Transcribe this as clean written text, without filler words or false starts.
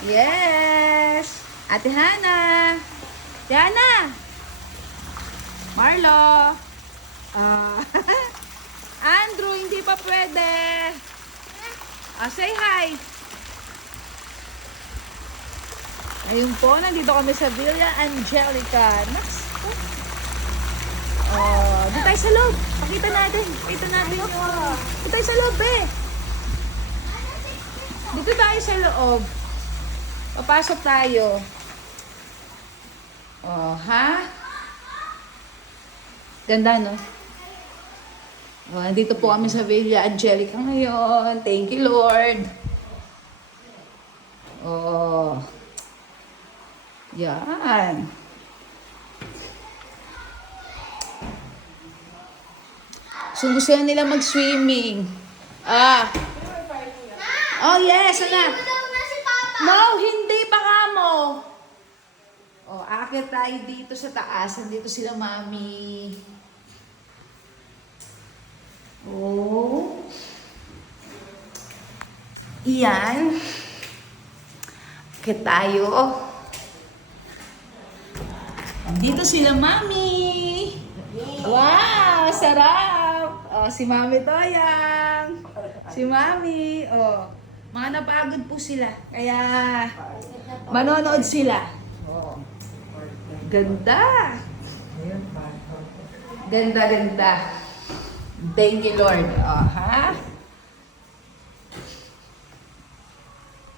Yes! Ate Hana! Ate Hana! Marlo! Ah, Andrew, hindi pa pwede! Say hi! Ayun po, nandito kami sa Villa Angelica. Dito tayo sa loob. Pakita natin. Pakita natin yung... Dito tayo sa loob eh. Dito tayo sa loob. Papasok tayo. Ha? Ganda, no? Nandito po kami sa Villa Angelica ngayon. Thank you, Lord. Yan. So, gusto nila mag-swimming. Oh, yes, anak. No, hindi pa kamo. Aakyat tayo dito sa taas. Nandito sila, mami. Iyan. Aakyat tayo. Nandito sila, mami. Wow, sarap. Si Mami Toyang. Si Mami. Mga napagod po sila. Kaya manonood sila. Ganda. Ganda, ganda. Thank you, Lord. Ha?